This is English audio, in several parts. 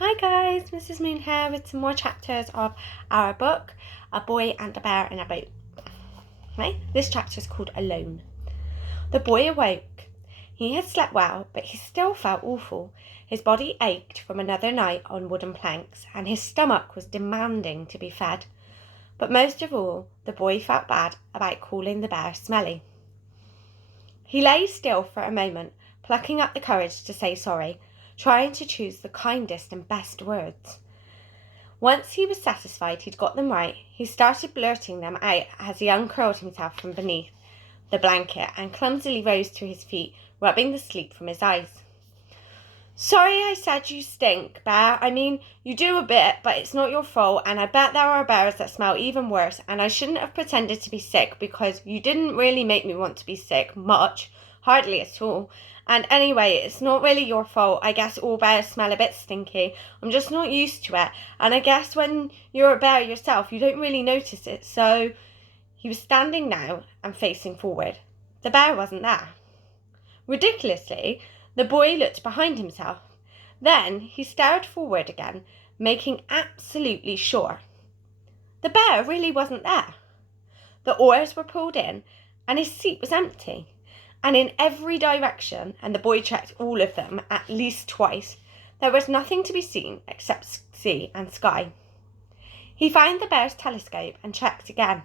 Hi guys, Mrs. Moon here with some more chapters of our book, A Boy and a Bear in a Boat. Right? This chapter is called Alone. The boy awoke. He had slept well, but he still felt awful. His body ached from another night on wooden planks, and his stomach was demanding to be fed. But most of all, the boy felt bad about calling the bear smelly. He lay still for a moment, plucking up the courage to say sorry, trying to choose the kindest and best words. Once he was satisfied he'd got them right, he started blurting them out as he uncurled himself from beneath the blanket and clumsily rose to his feet, rubbing the sleep from his eyes. "Sorry I said you stink, Bear. I mean, you do a bit, but it's not your fault, and I bet there are bears that smell even worse, and I shouldn't have pretended to be sick because you didn't really make me want to be sick much, hardly at all. And anyway, it's not really your fault. I guess all bears smell a bit stinky. I'm just not used to it, and I guess when you're a bear yourself, you don't really notice it." So he was standing now and facing forward. The bear wasn't there. Ridiculously, the boy looked behind himself. Then he stared forward again, making absolutely sure. The bear really wasn't there. The oars were pulled in, and his seat was empty. And in every direction, and the boy checked all of them at least twice, there was nothing to be seen except sea and sky. He found the bear's telescope and checked again,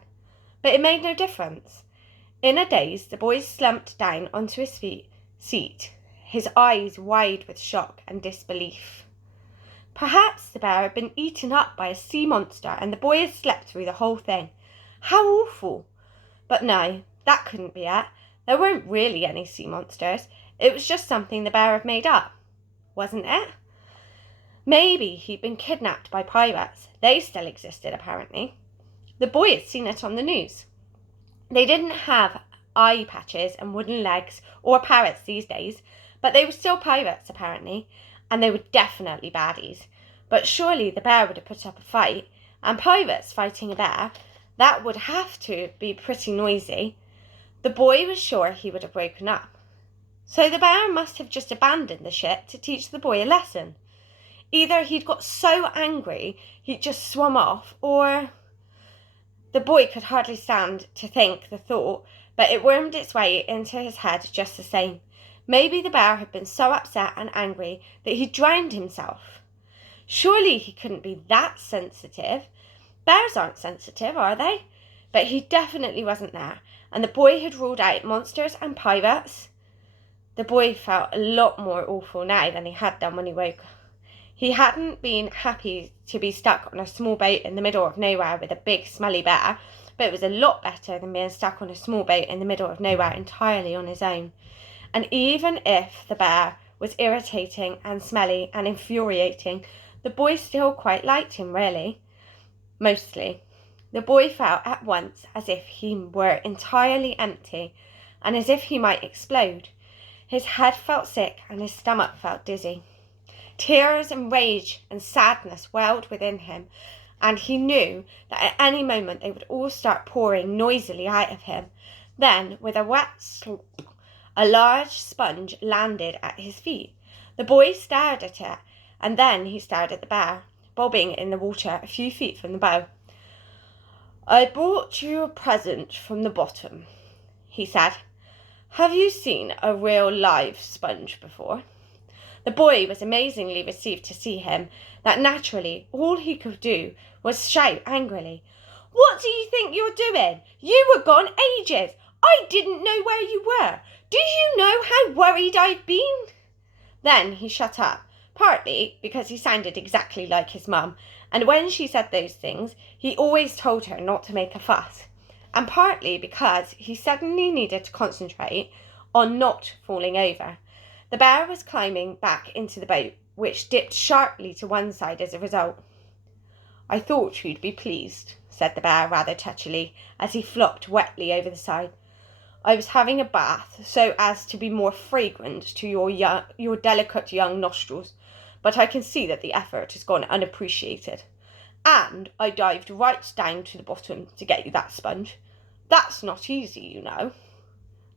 but it made no difference. In a daze, the boy slumped down onto his seat, his eyes wide with shock and disbelief. Perhaps the bear had been eaten up by a sea monster and the boy had slept through the whole thing. How awful! But no, that couldn't be it. There weren't really any sea monsters. It was just something the bear had made up, wasn't it? Maybe he'd been kidnapped by pirates. They still existed, apparently. The boy had seen it on the news. They didn't have eye patches and wooden legs or parrots these days, but they were still pirates, apparently, and they were definitely baddies. But surely the bear would have put up a fight, and pirates fighting a bear, that would have to be pretty noisy. The boy was sure he would have broken up. So the bear must have just abandoned the ship to teach the boy a lesson. Either he'd got so angry he'd just swum off, or... The boy could hardly stand to think the thought, but it wormed its way into his head just the same. Maybe the bear had been so upset and angry that he drowned himself. Surely he couldn't be that sensitive. Bears aren't sensitive, are they? But he definitely wasn't there, and the boy had ruled out monsters and pirates. The boy felt a lot more awful now than he had done when he woke. He hadn't been happy to be stuck on a small boat in the middle of nowhere with a big smelly bear, but it was a lot better than being stuck on a small boat in the middle of nowhere entirely on his own. And even if the bear was irritating and smelly and infuriating, the boy still quite liked him, really. Mostly. The boy felt at once as if he were entirely empty, and as if he might explode. His head felt sick and his stomach felt dizzy. Tears and rage and sadness welled within him, and he knew that at any moment they would all start pouring noisily out of him. Then, with a wet slop, a large sponge landed at his feet. The boy stared at it, and then he stared at the bear, bobbing in the water a few feet from the bow. "I brought you a present from the bottom," he said. "Have you seen a real live sponge before?" The boy was amazingly relieved to see him, that naturally all he could do was shout angrily. "What do you think you're doing? You were gone ages. I didn't know where you were. Do you know how worried I've been?" Then he shut up, partly because he sounded exactly like his mum, and when she said those things, he always told her not to make a fuss, and partly because he suddenly needed to concentrate on not falling over. The bear was climbing back into the boat, which dipped sharply to one side as a result. "I thought you'd be pleased," said the bear rather touchily, as he flopped wetly over the side. "I was having a bath so as to be more fragrant to your delicate young nostrils, but I can see that the effort has gone unappreciated. And I dived right down to the bottom to get you that sponge. That's not easy, you know.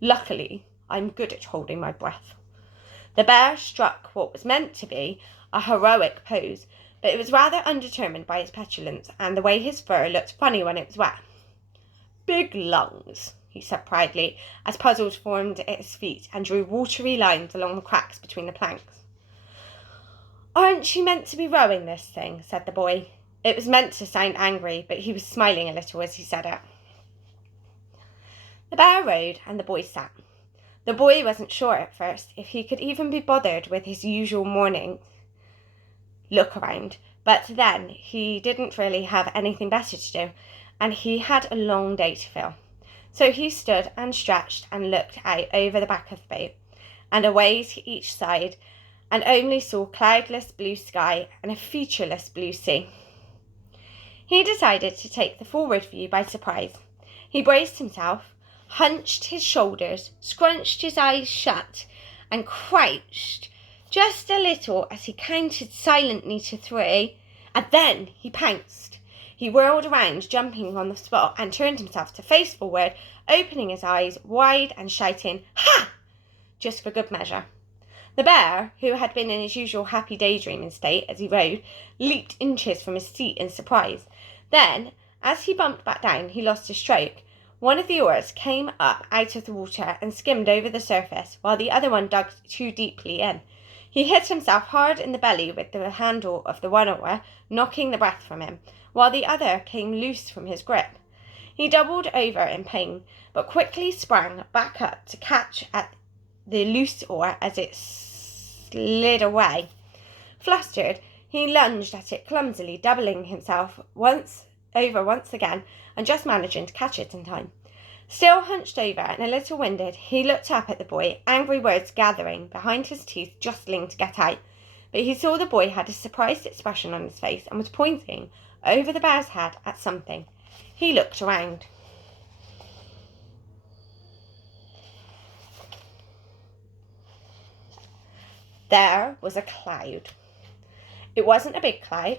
Luckily, I'm good at holding my breath." The bear struck what was meant to be a heroic pose, but it was rather undetermined by his petulance and the way his fur looked funny when it was wet. "Big lungs," he said proudly, as Puzzles formed at his feet and drew watery lines along the cracks between the planks. "Aren't you meant to be rowing this thing?" said the boy. It was meant to sound angry, but he was smiling a little as he said it. The bear rowed and the boy sat. The boy wasn't sure at first if he could even be bothered with his usual morning look around, but then he didn't really have anything better to do, and he had a long day to fill. So he stood and stretched and looked out over the back of the boat and away to each side, and only saw cloudless blue sky and a featureless blue sea. He decided to take the forward view by surprise. He braced himself, hunched his shoulders, scrunched his eyes shut, and crouched just a little as he counted silently to 3, and then he pounced. He whirled around, jumping on the spot, and turned himself to face forward, opening his eyes wide and shouting, "Ha!" just for good measure. The bear, who had been in his usual happy daydreaming state as he rode, leaped inches from his seat in surprise. Then, as he bumped back down, he lost his stroke. One of the oars came up out of the water and skimmed over the surface, while the other one dug too deeply in. He hit himself hard in the belly with the handle of the one oar, knocking the breath from him, while the other came loose from his grip. He doubled over in pain, but quickly sprang back up to catch at the loose oar as it slid away. Flustered, he lunged at it clumsily, doubling himself once again, and just managing to catch it in time. Still hunched over and a little winded, he looked up at the boy, angry words gathering behind his teeth, jostling to get out. But he saw the boy had a surprised expression on his face and was pointing over the bear's head at something. He looked around. There was a cloud. It wasn't a big cloud.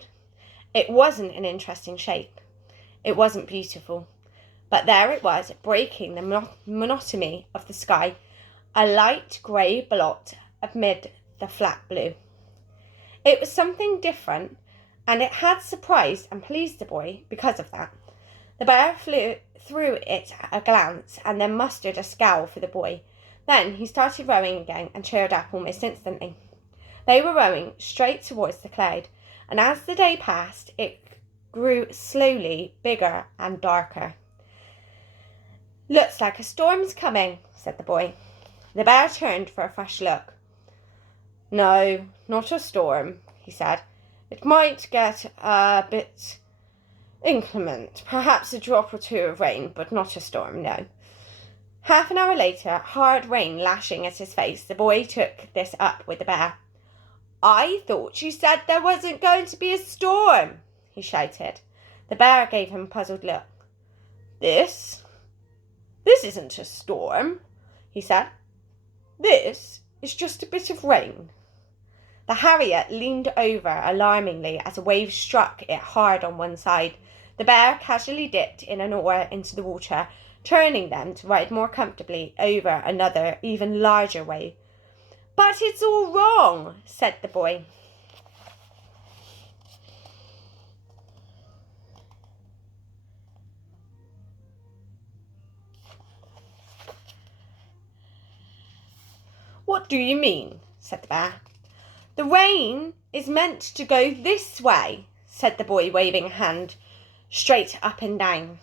It wasn't an interesting shape. It wasn't beautiful. But there it was, breaking the monotony of the sky, a light grey blot amid the flat blue. It was something different, and it had surprised and pleased the boy because of that. The bear flew through it at a glance and then mustered a scowl for the boy. Then he started rowing again and cheered up almost instantly. They were rowing straight towards the cloud, and as the day passed, it grew slowly bigger and darker. "Looks like a storm's coming," said the boy. The bear turned for a fresh look. "No, not a storm," he said. "It might get a bit inclement, perhaps a drop or two of rain, but not a storm, no." Half an hour later, hard rain lashing at his face, the boy took this up with the bear. "I thought you said there wasn't going to be a storm," he shouted. The bear gave him a puzzled look. This isn't a storm," he said. "This is just a bit of rain." The harrier leaned over alarmingly as a wave struck it hard on one side. The bear casually dipped in an oar into the water, turning them to ride more comfortably over another, even larger wave. "But it's all wrong," said the boy. "What do you mean?" said the bear. "The rain is meant to go this way," said the boy, waving a hand straight up and down.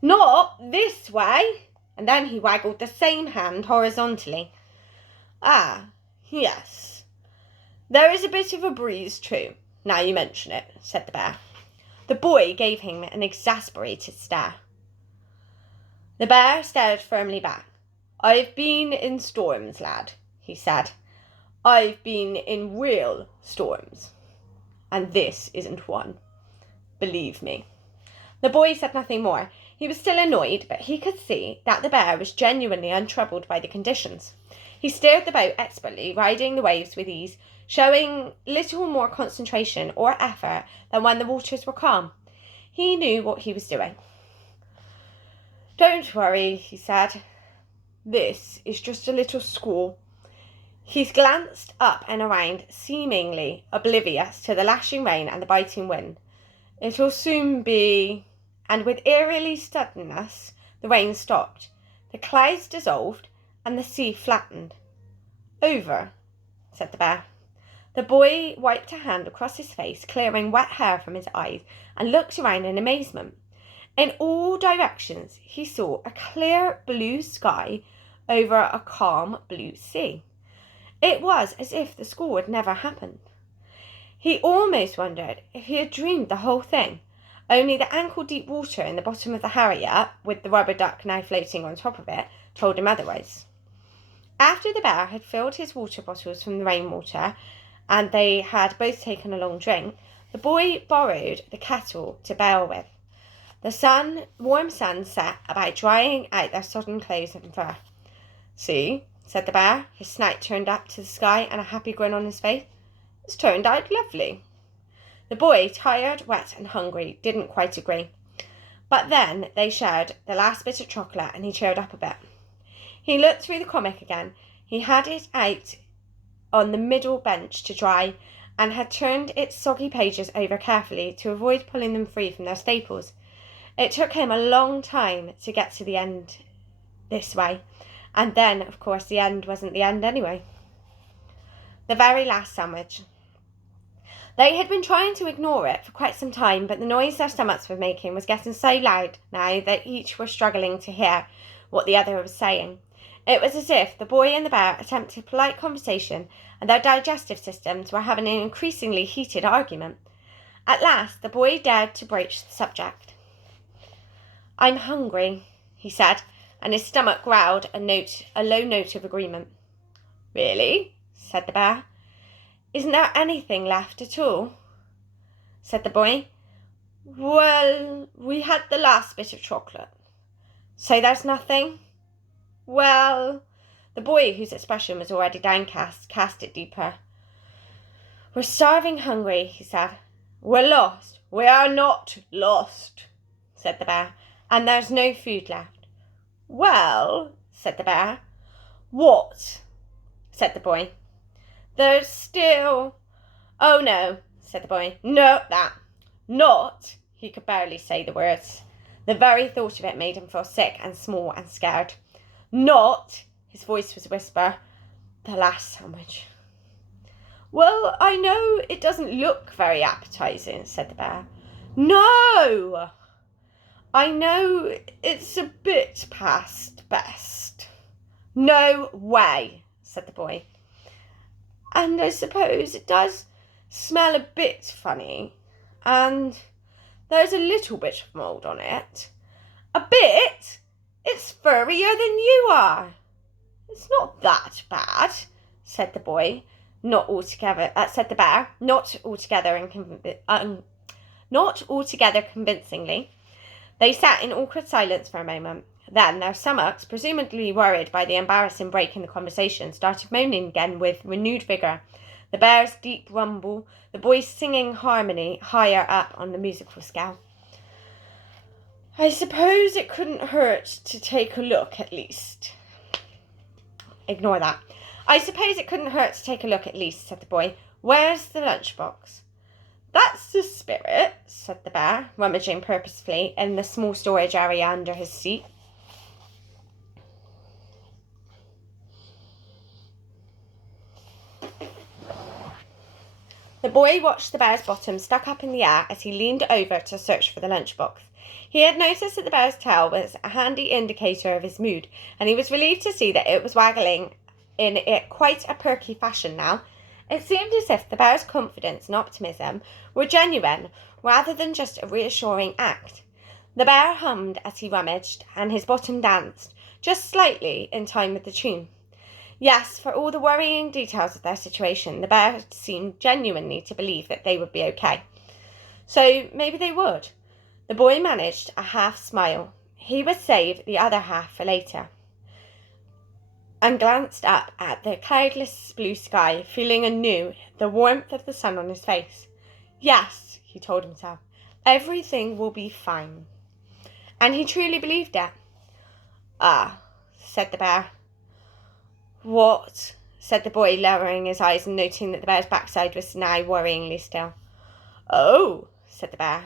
"Not this way." And then he waggled the same hand horizontally. "Ah, yes. There is a bit of a breeze too, now you mention it," said the bear. The boy gave him an exasperated stare. The bear stared firmly back. "I've been in storms, lad," he said. "I've been in real storms. And this isn't one. Believe me." The boy said nothing more. He was still annoyed, but he could see that the bear was genuinely untroubled by the conditions. He steered the boat expertly, riding the waves with ease, showing little more concentration or effort than when the waters were calm. He knew what he was doing. "Don't worry," he said. "This is just a little squall." He glanced up and around, seemingly oblivious to the lashing rain and the biting wind. "It'll soon be—" And with eerie suddenness, the rain stopped. The clouds dissolved and the sea flattened. "Over," said the bear. The boy wiped a hand across his face, clearing wet hair from his eyes, and looked around in amazement. In all directions he saw a clear blue sky over a calm blue sea. It was as if the squall had never happened. He almost wondered if he had dreamed the whole thing, only the ankle-deep water in the bottom of the Harrier, with the rubber duck now floating on top of it, told him otherwise. After the bear had filled his water bottles from the rainwater, and they had both taken a long drink, the boy borrowed the kettle to bail with. The warm sun set about drying out their sodden clothes and fur. "See," said the bear, his snout turned up to the sky and a happy grin on his face. "It's turned out lovely." The boy, tired, wet and hungry, didn't quite agree. But then they shared the last bit of chocolate and he cheered up a bit. He looked through the comic again. He had it out on the middle bench to dry and had turned its soggy pages over carefully to avoid pulling them free from their staples. It took him a long time to get to the end this way, and then, of course, the end wasn't the end anyway. The very last sandwich. They had been trying to ignore it for quite some time, but the noise their stomachs were making was getting so loud now that each were struggling to hear what the other was saying. It was as if the boy and the bear attempted polite conversation and their digestive systems were having an increasingly heated argument. At last, the boy dared to broach the subject. "I'm hungry," he said, and his stomach growled a low note of agreement. "Really?" said the bear. "Isn't there anything left at all?" said the boy. "Well, we had the last bit of chocolate." "So there's nothing?" "Well," the boy, whose expression was already downcast, cast it deeper. "We're starving hungry," he said. "We're lost." "We are not lost," said the bear, "and there's no food left." "Well," said the bear. "What?" said the boy. "There's still—" "Oh, no," said the boy. "Not that. Not—" He could barely say the words. The very thought of it made him feel sick and small and scared. "Not," his voice was a whisper, "the last sandwich." "Well, I know it doesn't look very appetizing," said the bear. "No! I know it's a bit past best." "No way," said the boy. "And I suppose it does smell a bit funny, and there's a little bit of mould on it." "A bit? It's furrier than you are." "It's not that bad," said the boy. Not altogether, said the bear, not altogether convincingly. They sat in awkward silence for a moment. Then their stomachs, presumably worried by the embarrassing break in the conversation, started moaning again with renewed vigour. The bear's deep rumble, the boy's singing harmony higher up on the musical scale. "I suppose it couldn't hurt to take a look at least." "Ignore that. I suppose it couldn't hurt to take a look at least," said the boy. "Where's the lunchbox?" "That's the spirit," said the bear, rummaging purposefully in the small storage area under his seat. The boy watched the bear's bottom stuck up in the air as he leaned over to search for the lunchbox. He had noticed that the bear's tail was a handy indicator of his mood, and he was relieved to see that it was waggling in quite a perky fashion now. It seemed as if the bear's confidence and optimism were genuine, rather than just a reassuring act. The bear hummed as he rummaged, and his bottom danced, just slightly in time with the tune. Yes, for all the worrying details of their situation, the bear seemed genuinely to believe that they would be okay. So maybe they would. The boy managed a half smile. He would save the other half for later, and glanced up at the cloudless blue sky, feeling anew the warmth of the sun on his face. Yes, he told himself, everything will be fine. And he truly believed it. "Ah," said the bear. "What said the boy, lowering his eyes and noting that the bear's backside was now worryingly still. Oh, said the bear.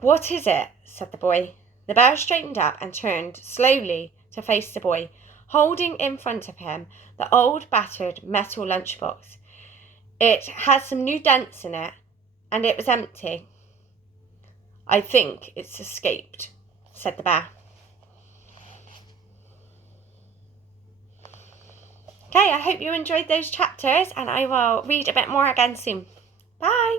What is it? Said the boy. The bear straightened up and turned slowly to face the boy, holding in front of him the old battered metal lunchbox. It had some new dents in it, and it was empty. I think it's escaped, said the bear. Okay, I hope you enjoyed those chapters, and I will read a bit more again soon. Bye!